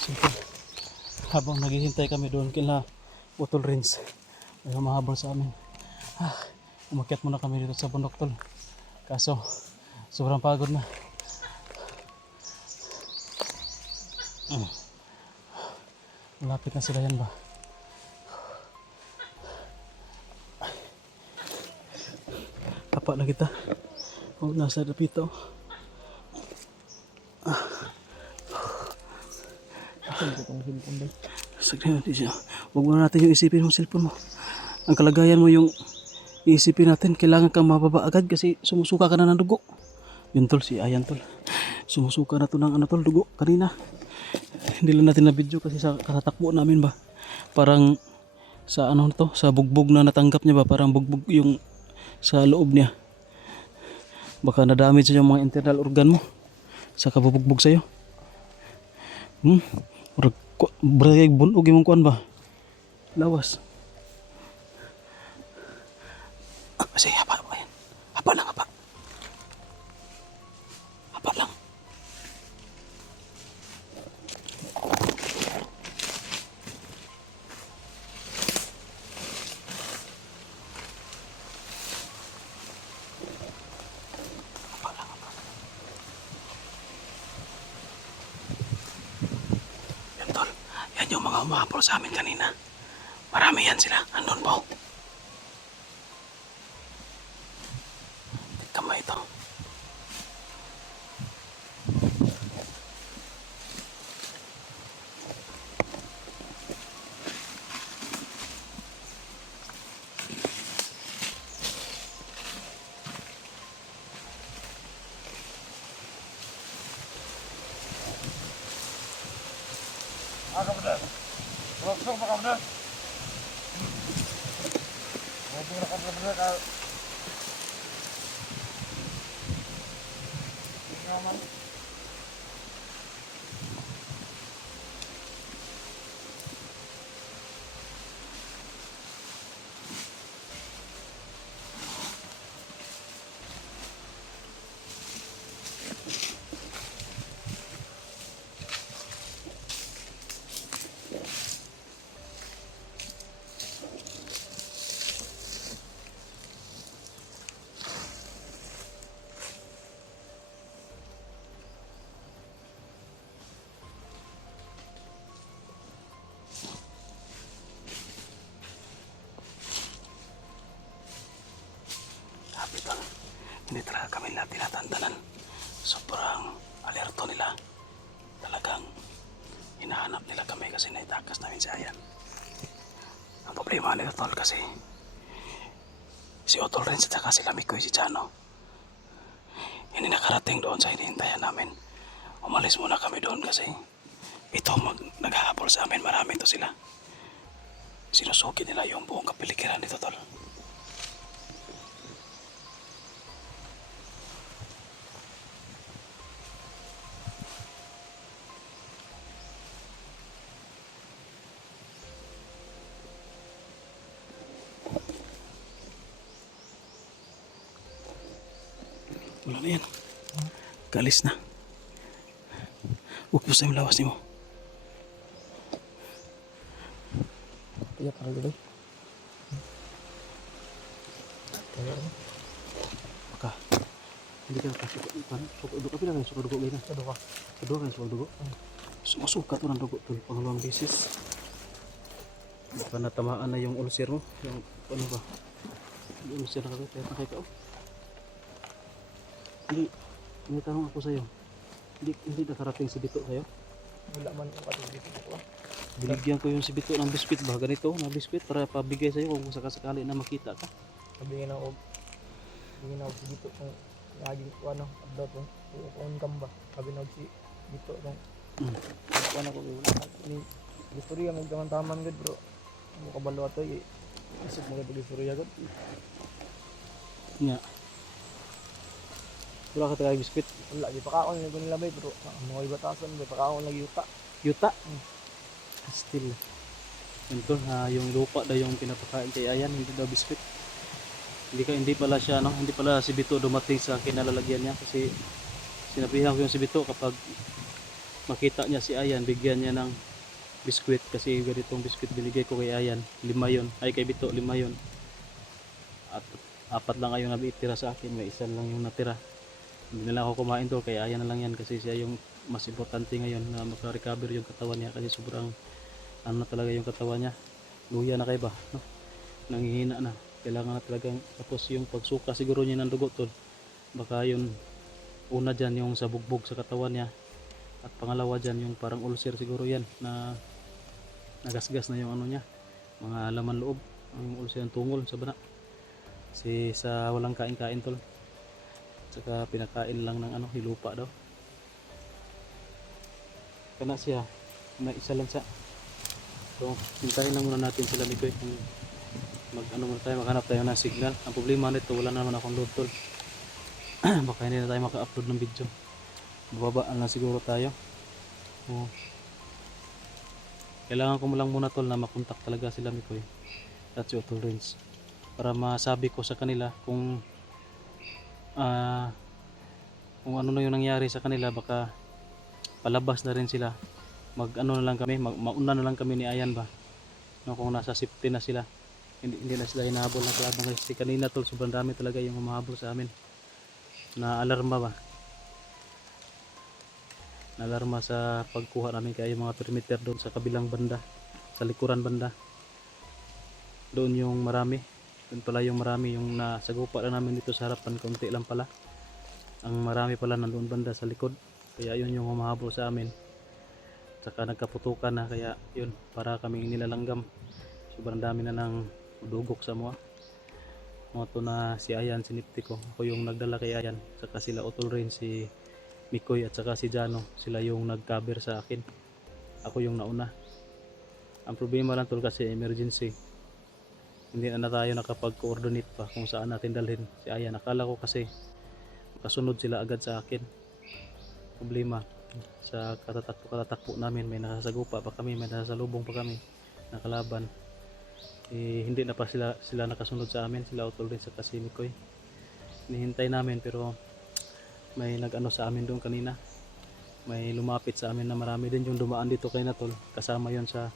Simple. Habang naghihintay kami doon kila Utol Rins, may humahabol sa amin. Umakyat muna kami dito sa bundok, tol. Kaso sobrang pagod na. Malapit na sila yan ba? Tapak na kita. Nasa dapito. Saglit natin siya. Huwag mo natin yung isipin mo cellphone mo. Ang kalagayan mo yung iisipin natin. Kailangan kang mababa agad kasi sumusuka ka na ng dugo. Yun tol, si Ayan tol. Sumusuka na to ng ano tol, dugo kanina. Hindi lang natin na video kasi sa katatakbo namin ba. Parang sa ano to, sa bugbog na natanggap niya ba. Parang bugbog yung sa loob niya. Baka na-damage yung mga internal organ mo sa kabubugbog sa'yo. Beragay bunog yung kuan ba? Lawas. Kasi haba ba yan? Haba lang, haba. Haba lang. Yan yung mga umahapol sa amin kanina. Marami yan sila. Andun po. Kamay ito. Kamuda. Langsung pa kamuda. Ngobong na kamuda ka. Naman. Hindi talaga kami na tinatantanan. Sobrang alerto nila. Talagang hinahanap nila kami kasi naitakas namin si Ayan. Ang problema nila tol kasi si Utol Rins at saka sila Mikoy, si Chano hindi nakarating doon sa hinihintayan namin. Umalis muna kami doon kasi ito naghahabol sa amin. Marami to sila. Sinusuki nila yung buong kapiligiran nito tol. Wala na yan. Kalis na. Huwag po sa yung lawas ni mo. Tiyak ka rin. Baka. Hindi ka nakasuka. Suka ka pila kayo. Suka dugo kayo na. Suka kayo suka dugo. Sumusuka to ng dugo. Pangalawang beses. Baka natamaan na yung ulcer mo. Yung ano ba? Yung ulcer na kayo. Kaya na kayo. Hindi tanong ako sa'yo. Hindi nakarating si Bito sa'yo? Wala man ang katulad dito. Binigyan ko yung si Bito ng biskwit ba? Ganito na biskwit para pabigay sa'yo kung sakasakali na makita ka. Sabi nga na si dito kung naging ano, abdo kung on ba. Sabi na si dito kung ano ko ni istorya ng taman gud bro. Mo kabalo ato isip mo gud istorya gud. Nga. Wala ka tagay biskwit. Wala di pakaon ni nila bay bro. Mga ibatasan bay pakaon lagi yuta. Yuta? Still. Ito na yung lupa daw yung pinapakain kay Ayan, hindi daw biskwit. Hindi pala siya hindi pala si Bito dumating sa kinalalagyan niya kasi Sinabihan ko yung si Bito kapag makita niya si Ayan, bigyan niya ng biskwit kasi ganitong biskwit binigay ko kay Ayan, 5 yun, ay kay Bito 5 yun, at 4 lang ngayon natitira sa akin, may 1 lang yung natira. Hindi na lang ako kumain tol, kay Ayan na lang yan kasi siya yung mas importante ngayon na maka-recover yung katawan niya kasi sobrang ano na talaga yung katawan niya, luya na kayo ba, no? Nanghihina na, kailangan na talagang, tapos yung pagsuka siguro niya ng dugo tol, baka yun una dyan yung sa bugbog sa katawan niya, at pangalawa dyan yung parang ulcer siguro yan na nagasgas na yung ano niya, mga laman loob, ang ulcer ng tungol sa bana kasi sa walang kain-kain tol, saka pinakain lang ng ano, hilupa daw kana siya na isa lang sa. So hintayin lang muna natin sila ni Koy kung mag ano muna tayo, maghanap tayo ng signal. Ang problema nito wala naman akong load tol baka hindi na tayo maka-upload ng video, bababaan lang siguro tayo. So, kailangan ko lang muna tol na makontak talaga sila Mikoy at si Otol Rins para masabi ko sa kanila kung ano na yung nangyari sa kanila, baka palabas na rin sila, mag ano na lang kami, mauna na lang kami ni Ayan ba, no, kung nasa safety na sila, hindi na sila hinahabol ng kalaban kasi kanina tol sobrang dami talaga yung humahabol sa amin, na alarma ba, na alarma sa pagkuha namin kaya yung mga perimeter doon sa kabilang banda, sa likuran banda doon yung marami, doon pala yung marami, yung nasagupa lang namin dito sa harapan konti lang pala, ang marami pala nandoon banda sa likod, kaya yun yung humahabol sa amin, saka nagkaputukan na, kaya yun para kaming nilalanggam, sobrang dami na ng dugok sa mga moto na si Ayan, sinipti ko, ako yung nagdala kay Ayan, saka sila Otol rin, si Mikoy at saka si Jano, sila yung nag-cover sa akin, ako yung nauna. Ang problema lang tol kasi emergency, hindi na tayo nakapag-coordinate pa kung saan natin dalhin si Ayan. Akala ko kasi kasunod sila agad sa akin, problema sa katatakpo namin, may nasasagupa pa kami, may nasasalubong pa kami nakalaban, hindi na pa sila nakasunod sa amin, sila Otol rin sa kasi Mikoy, hinihintay namin, pero may nag-ano sa amin doon kanina, may lumapit sa amin na marami din yung dumaan dito kay Natol, kasama yon sa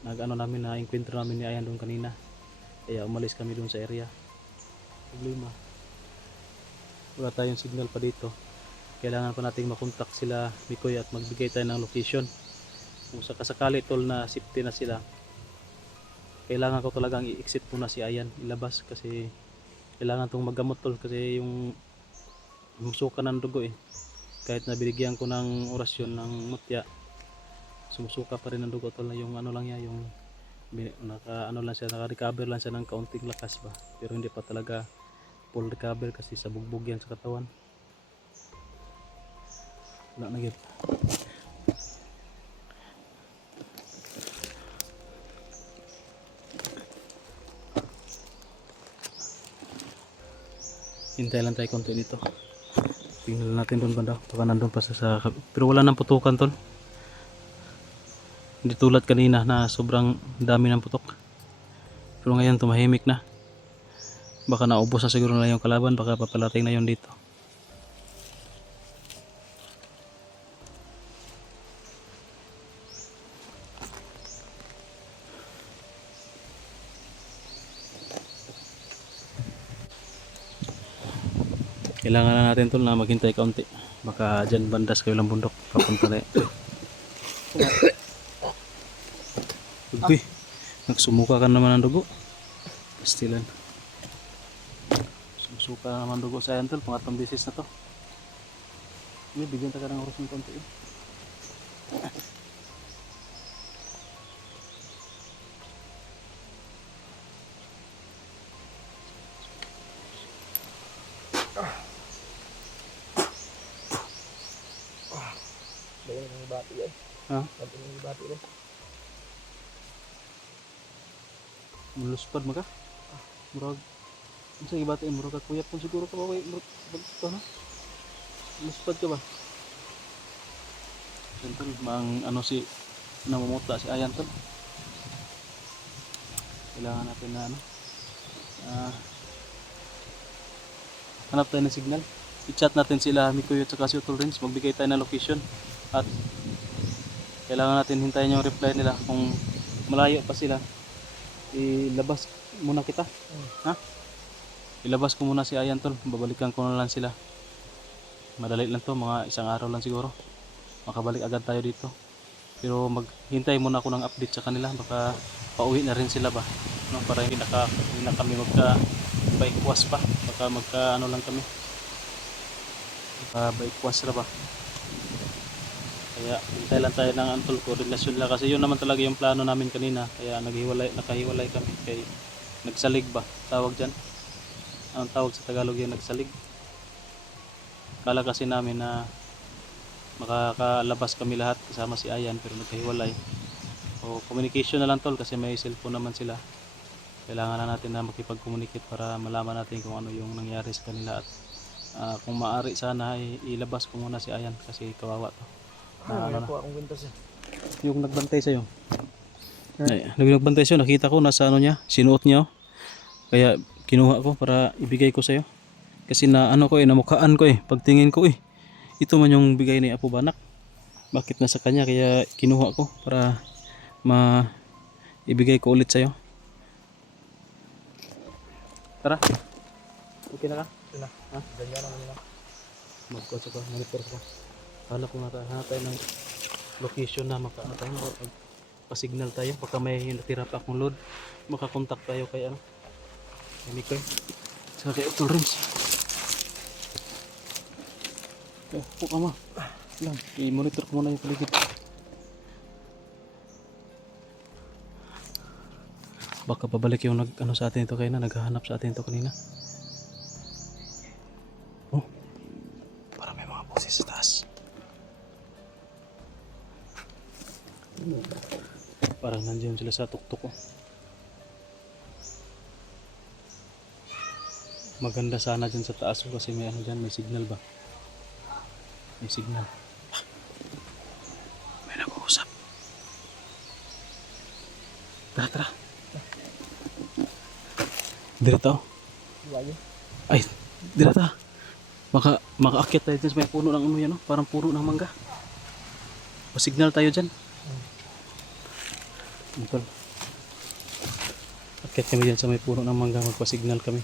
nag-ano namin, na encuentro namin ni Ayan doon kanina, kaya umalis kami doon sa area. Problema wala tayong signal pa dito, kailangan pa nating makontak sila Mikoy at magbigay tayo ng location kung sakasakali tol na safety na sila. Kailangan ko talagang i-exit muna si Ayan, ilabas, kasi kailangan tong maggamot tol, kasi yung sumusuka ng dugo kahit na binigyan ko ng orasyon ng mutya, sumusuka pa rin ng dugo tol, yung ano lang niya, yung ano lang siya, naka-recover lang siya ng kaunting lakas ba, pero hindi pa talaga full recover kasi sa bugbog yan sa katawan, wala na gid. Hintay lang tayo konti nito, tingnan natin doon banda, baka nandun pa sa pero wala nang putukan tol, hindi tulad kanina na sobrang dami ng putok, pero ngayon tumahimik na, baka naubos na siguro na yung kalaban, baka papalating na yun dito. Kailangan na natin tol na maghintay kaunti, baka dyan bandas kayo lang bundok papunta na uy, nagsumuka ka naman ng dugo, pastilan, sumusuka naman dugo sa Ayan tol, pangatong beses na to. May bigyan ta ka ng oras ng kaunti Bayan ng bati yan. ha? Bayan ng bati yan. Muluspad maka? Murag, ano sa ibata murag kakuyap kung siguro ka ba, murag ito na? Muluspad ka ba? Yan tol, mang ano si namumutla si Ayan tol, kailangan natin na ano, hanap tayo ng signal. i-chat natin sila Mikoy at saka si Utol Renz, magbigay tayo ng location at kailangan natin hintayin yung reply nila. Kung malayo pa sila, ilabas muna kita. Ha? Ilabas ko muna si Ayan tol, babalikan ko na lang sila. Madali lang to, mga isang araw lang siguro. Makabalik agad tayo dito. Pero maghintay muna ako ng update sa kanila, baka pauwi na rin sila ba. No, para hindi na kami magka-baikwas pa. Baka magka ano lang kami. Baikwas sila ba. Kaya hintay lang tayo ng antol koordinasyon lang kasi yun naman talaga yung plano namin kanina. Kaya nakahiwalay kami kay nagsalig ba tawag diyan. Anong tawag sa Tagalog yung nagsalig? Kala kasi namin na makakalabas kami lahat kasama si Ayan pero nagkahiwalay. O communication na lang tol kasi may cellphone naman sila. Kailangan na natin na makipag-communicate para malaman natin kung ano yung nangyari sa kanila at kung maaari sana ilabas ko muna si Ayan kasi kawawa to. Ano po akong kwento siya. Yung nagbantay sa'yo. Nagbantay sa'yo, nakita ko nasa ano niya, sinuot niya. Kaya kinuha ko para ibigay ko sa'yo. Kasi na ano ko namukhaan ko pagtingin ko ito man yung bigay ni Apo Banak. Bakit nasa kanya kaya kinuha ko para ibigay ko ulit sa'yo. Tara. Okay na ka? Ito na. Ha? Ganyan naman nila. Mag-coach ako, monitor ko. Hanap ko na tayo ng location na pa-signal tayo. Baka may natira pa akong load. Makakontak tayo kay Mikoy. Saka kay Utol Renz. Huwag ka ma. Lang, i-monitor ko muna yung paligid. Baka pabalik yung sa atin ito kanina. Naghahanap sa atin ito kanina. Oh, para may mga boses sa taas. Parang nandiyan sila sa tuktok ko. Maganda sana dyan sa taas kasi may dyan, may signal ba? May signal. May nag-uusap. Tara. Direta. Ay, direta. Makaakyat tayo dyan sa may puno ng yan, parang puno ng mangga. Signal tayo dyan. Akyat kami dyan sa may puno ng mangga, magpa-signal kami.